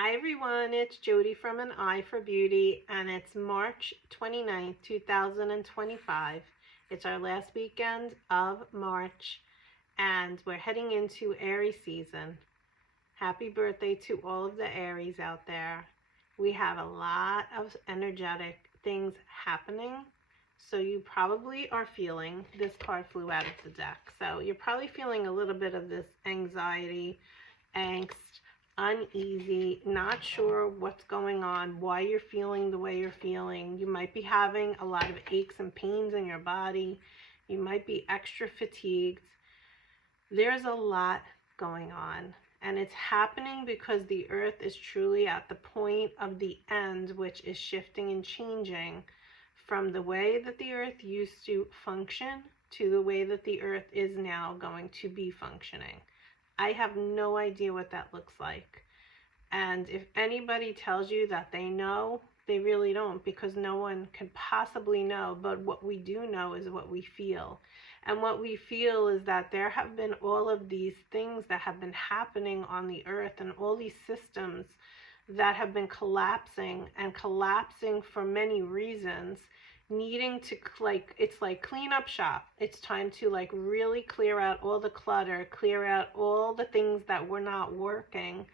Hi everyone, it's Jody from An Eye for Beauty, and it's March 29th, 2025. It's our last weekend of March, and we're heading into Aries season. Happy birthday to all of the Aries out there. We have a lot of energetic things happening, so you probably are feeling, this card flew out of the deck, so you're probably feeling a little bit of this anxiety, angst, uneasy, not sure what's going on, why you're feeling the way you're feeling. You might be having a lot of aches and pains in your body. You might be extra fatigued. There's a lot going on, and it's happening because the earth is truly at the point of the end, which is shifting and changing from the way that the earth used to function to the way that the earth is now going to be functioning. I have no idea what that looks like. And if anybody tells you that they know, they really don't, because no one can possibly know. But what we do know is what we feel. And what we feel is that there have been all of these things that have been happening on the earth, and all these systems that have been collapsing and collapsing for many reasons, needing to, it's like clean up shop. It's time to really clear out all the clutter, clear out all the things that were not working,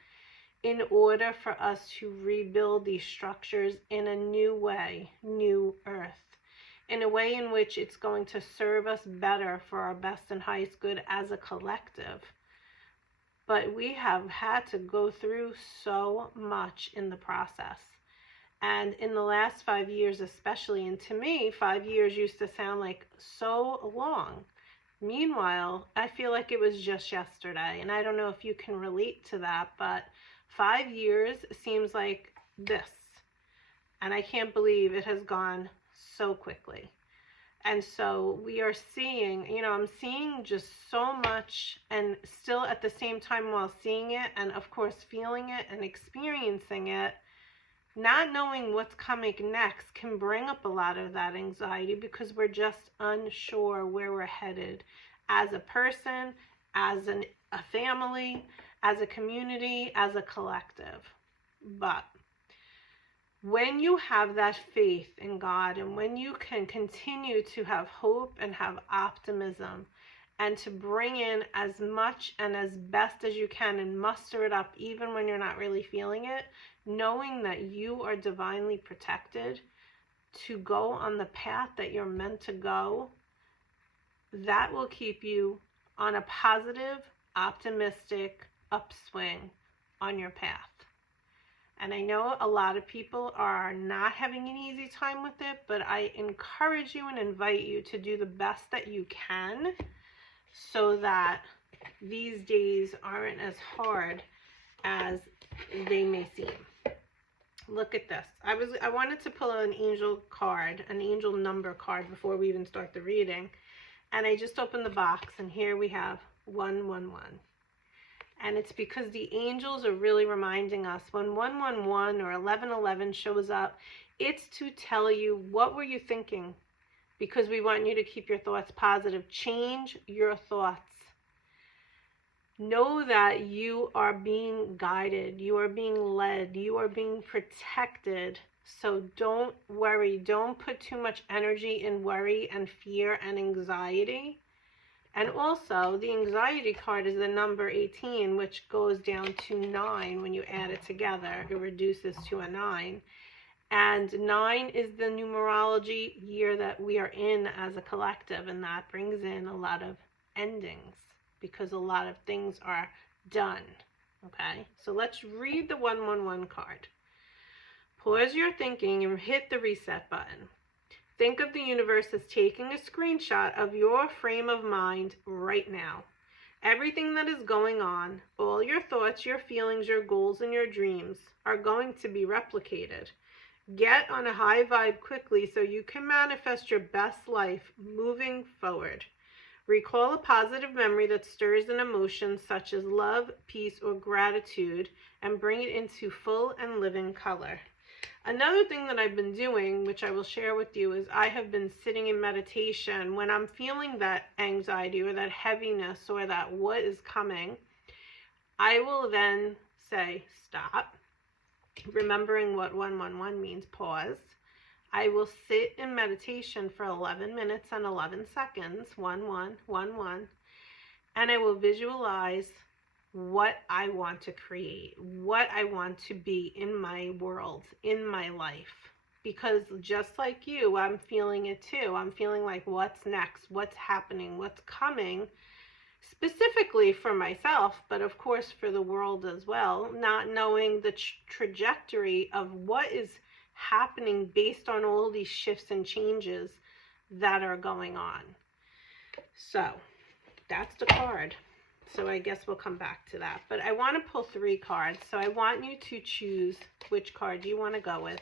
in order for us to rebuild these structures in a new way, new earth, in a way in which it's going to serve us better for our best and highest good as a collective. But we have had to go through so much in the process. And in the last 5 years especially, and to me, 5 years used to sound like so long. Meanwhile, I feel like it was just yesterday. And I don't know if you can relate to that, but 5 years seems like this. And I can't believe it has gone so quickly. And so we are seeing, I'm seeing just so much, and still at the same time while seeing it, and of course feeling it and experiencing it, not knowing what's coming next can bring up a lot of that anxiety, because we're just unsure where we're headed as a person, as a family, as a community, as a collective. But when you have that faith in God, and when you can continue to have hope and have optimism, and to bring in as much and as best as you can and muster it up even when you're not really feeling it, knowing that you are divinely protected to go on the path that you're meant to go, that will keep you on a positive, optimistic upswing on your path. And I know a lot of people are not having an easy time with it, but I encourage you and invite you to do the best that you can, so that these days aren't as hard as they may seem. Look at this. I wanted to pull an angel card, an angel number card, before we even start the reading. And I just opened the box, and here we have 111. And it's because the angels are really reminding us, when 111 or 1111 shows up, it's to tell you, what were you thinking? Because we want you to keep your thoughts positive. Change your thoughts. Know that you are being guided, you are being led, you are being protected. So don't worry. Don't put too much energy in worry and fear and anxiety. And also, the anxiety card is the number 18, which goes down to 9 when you add it together. It reduces to a 9. And 9 is the numerology year that we are in as a collective, and that brings in a lot of endings, because a lot of things are done. Okay, so let's read the 111 card. Pause your thinking and hit the reset button. Think of the universe as taking a screenshot of your frame of mind right now. Everything that is going on, all your thoughts, your feelings, your goals, and your dreams are going to be replicated. Get on a high vibe quickly so you can manifest your best life moving forward. Recall a positive memory that stirs an emotion such as love, peace, or gratitude, and bring it into full and living color. Another thing that I've been doing, which I will share with you, is I have been sitting in meditation when I'm feeling that anxiety or that heaviness or that what is coming. I will then say, stop, remembering what 111 means, pause. I will sit in meditation for 11 minutes and 11 seconds, 1111, and I will visualize what I want to create, what I want to be in my world, in my life. Because just like you, I'm feeling it too. I'm feeling like what's next, what's happening, what's coming, specifically for myself, but of course for the world as well, not knowing the trajectory of what is happening based on all these shifts and changes that are going on. So that's the card. So I guess we'll come back to that. But I want to pull 3 cards. So I want you to choose which card you want to go with.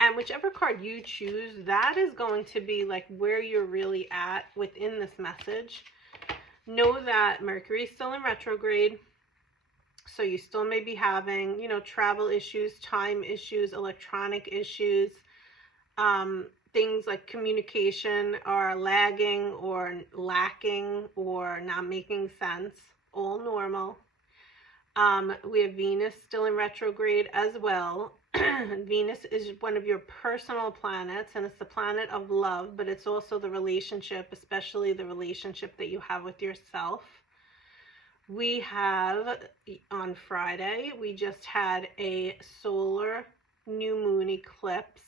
And whichever card you choose, that is going to be like where you're really at within this message. Know that Mercury is still in retrograde. So you still may be having, travel issues, time issues, electronic issues, things like communication are lagging or lacking or not making sense. All normal. We have Venus still in retrograde as well. Venus is one of your personal planets, and it's the planet of love, but it's also the relationship, especially the relationship that you have with yourself. We have, on Friday, we just had a solar new moon eclipse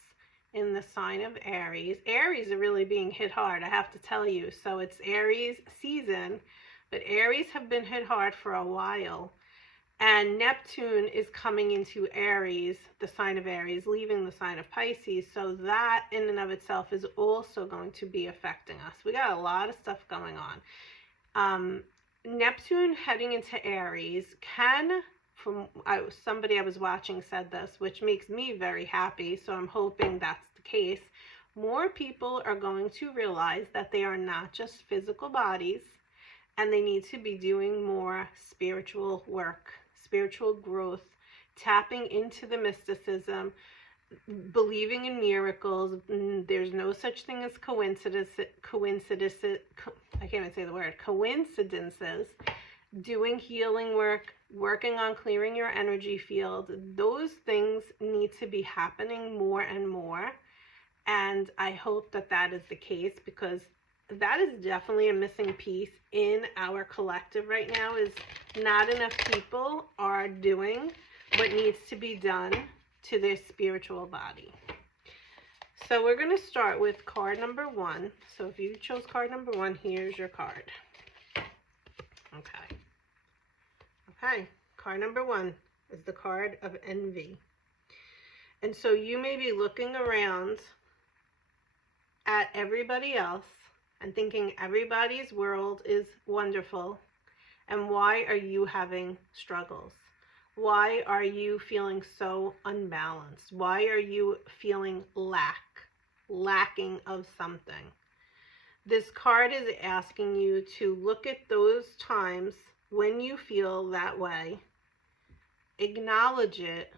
in the sign of Aries. Aries are really being hit hard, I have to tell you. So it's Aries season, but Aries have been hit hard for a while. And Neptune is coming into Aries, the sign of Aries, leaving the sign of Pisces. So that in and of itself is also going to be affecting us. We got a lot of stuff going on. Neptune heading into Aries can, somebody I was watching said this, which makes me very happy. So I'm hoping that's the case. More people are going to realize that they are not just physical bodies, and they need to be doing more spiritual work, spiritual growth, tapping into the mysticism, believing in miracles. There's no such thing as coincidences, I can't even say the word, coincidences, doing healing work, working on clearing your energy field. Those things need to be happening more and more. And I hope that that is the case, because that is definitely a missing piece in our collective right now, is not enough people are doing what needs to be done to their spiritual body. So we're going to start with card number 1. So if you chose card number 1, here's your card. Okay, card number 1 is the card of envy. And so you may be looking around at everybody else and thinking everybody's world is wonderful, and why are you having struggles? Why are you feeling so unbalanced? Why are you feeling lacking of something? This card is asking you to look at those times when you feel that way, acknowledge it,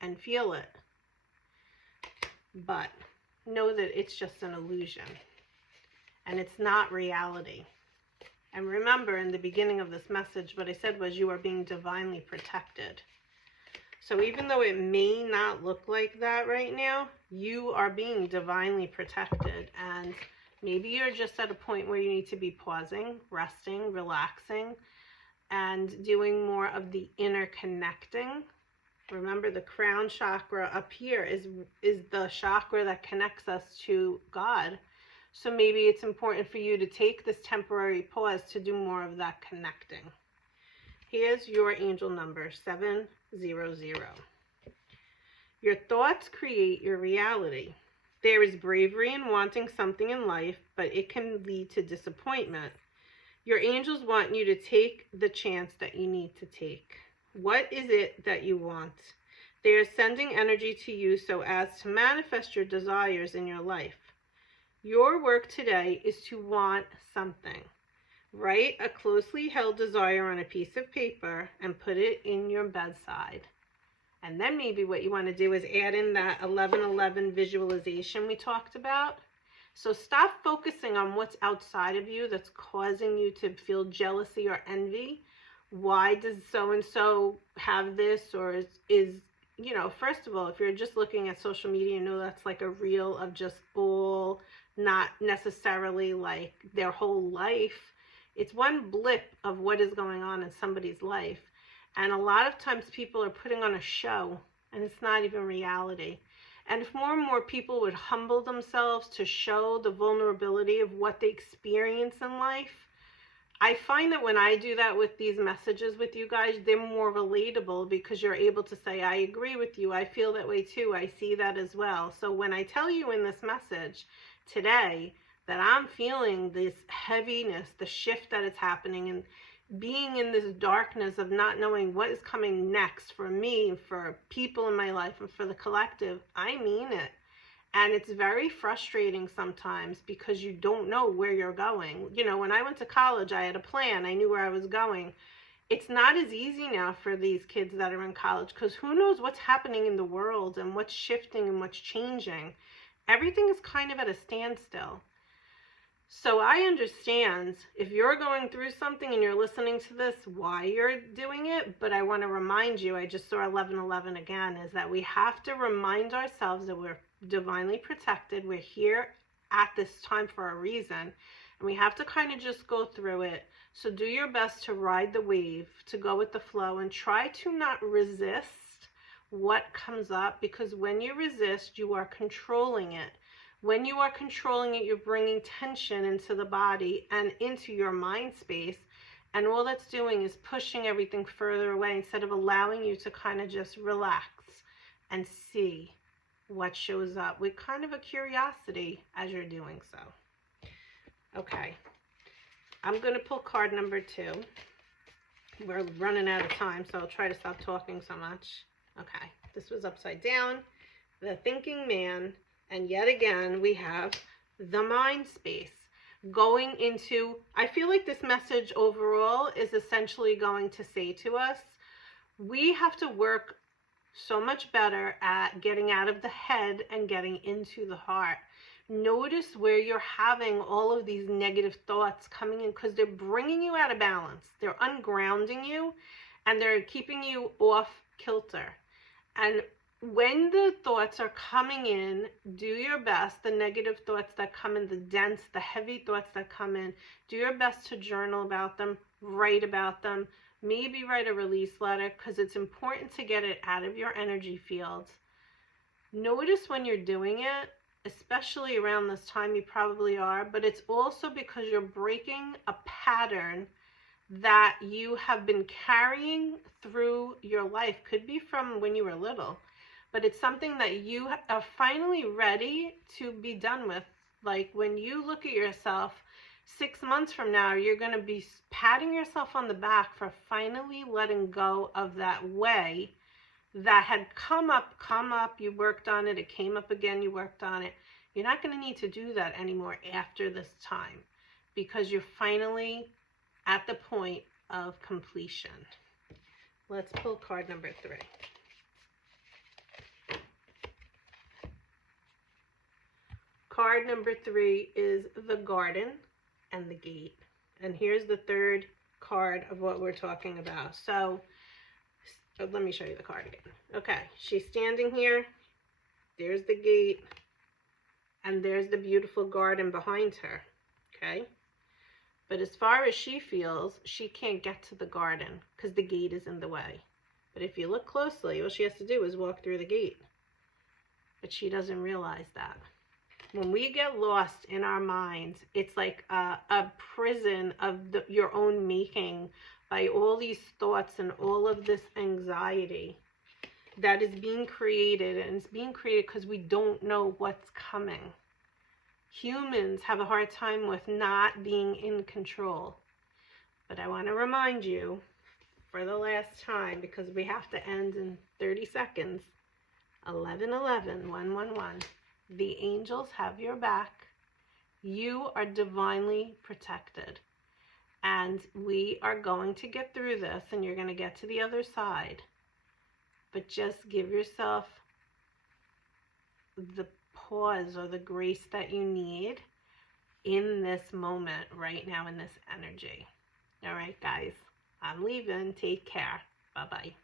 and feel it. But know that it's just an illusion, and it's not reality. And remember, in the beginning of this message, what I said was you are being divinely protected. So even though it may not look like that right now, you are being divinely protected. And maybe you're just at a point where you need to be pausing, resting, relaxing, and doing more of the inner connecting. Remember, the crown chakra up here is the chakra that connects us to God. So maybe it's important for you to take this temporary pause to do more of that connecting. Here's your angel number, 700. Your thoughts create your reality. There is bravery in wanting something in life, but it can lead to disappointment. Your angels want you to take the chance that you need to take. What is it that you want? They are sending energy to you so as to manifest your desires in your life. Your work today is to want something. Write a closely held desire on a piece of paper and put it in your bedside. And then maybe what you want to do is add in that 1111 visualization we talked about. So stop focusing on what's outside of you that's causing you to feel jealousy or envy. Why does so-and-so have this, or is you know, first of all, if you're just looking at social media, you know that's like a reel of just all, not necessarily like their whole life. It's one blip of what is going on in somebody's life. And a lot of times people are putting on a show, and it's not even reality. And if more and more people would humble themselves to show the vulnerability of what they experience in life, I find that when I do that with these messages with you guys, they're more relatable because you're able to say, I agree with you. I feel that way too. I see that as well. So when I tell you in this message today that I'm feeling this heaviness, the shift that is happening, and being in this darkness of not knowing what is coming next for me, for people in my life, and for the collective, I mean it. And it's very frustrating sometimes because you don't know where you're going. You know, when I went to college, I had a plan. I knew where I was going. It's not as easy now for these kids that are in college because who knows what's happening in the world and what's shifting and what's changing. Everything is kind of at a standstill. So I understand if you're going through something and you're listening to this, why you're doing it. But I want to remind you, I just saw 1111 again, is that we have to remind ourselves that we're divinely protected. We're here at this time for a reason. And we have to kind of just go through it. So do your best to ride the wave, to go with the flow, and try to not resist what comes up, because when you resist, you are controlling it. When you are controlling it, you're bringing tension into the body and into your mind space. And all that's doing is pushing everything further away instead of allowing you to kind of just relax and see what shows up with kind of a curiosity as you're doing so. Okay. I'm going to pull card number 2. We're running out of time, so I'll try to stop talking so much. Okay. This was upside down. The thinking man. And yet again, we have the mind space going into, I feel like this message overall is essentially going to say to us, we have to work so much better at getting out of the head and getting into the heart. Notice where you're having all of these negative thoughts coming in because they're bringing you out of balance. They're ungrounding you and they're keeping you off kilter. And when the thoughts are coming in, do your best, the negative thoughts that come in, the dense, the heavy thoughts that come in, do your best to journal about them, write about them, maybe write a release letter because it's important to get it out of your energy field. Notice when you're doing it, especially around this time you probably are, but it's also because you're breaking a pattern that you have been carrying through your life. Could be from when you were little. But it's something that you are finally ready to be done with. Like when you look at yourself 6 months from now, you're going to be patting yourself on the back for finally letting go of that way that had come up, you worked on it, it came up again, you worked on it. You're not going to need to do that anymore after this time because you're finally at the point of completion. Let's pull card number 3. Card number 3 is the garden and the gate. And here's the third card of what we're talking about. So let me show you the card again. Okay, she's standing here. There's the gate. And there's the beautiful garden behind her. Okay? But as far as she feels, she can't get to the garden because the gate is in the way. But if you look closely, all she has to do is walk through the gate. But she doesn't realize that. When we get lost in our minds, it's like a prison of your own making by all these thoughts and all of this anxiety that is being created. And it's being created because we don't know what's coming. Humans have a hard time with not being in control. But I want to remind you for the last time, because we have to end in 30 seconds, 1111, 111. The angels have your back. You are divinely protected. And we are going to get through this and you're going to get to the other side. But just give yourself the pause or the grace that you need in this moment right now in this energy. All right, guys, I'm leaving. Take care. Bye-bye.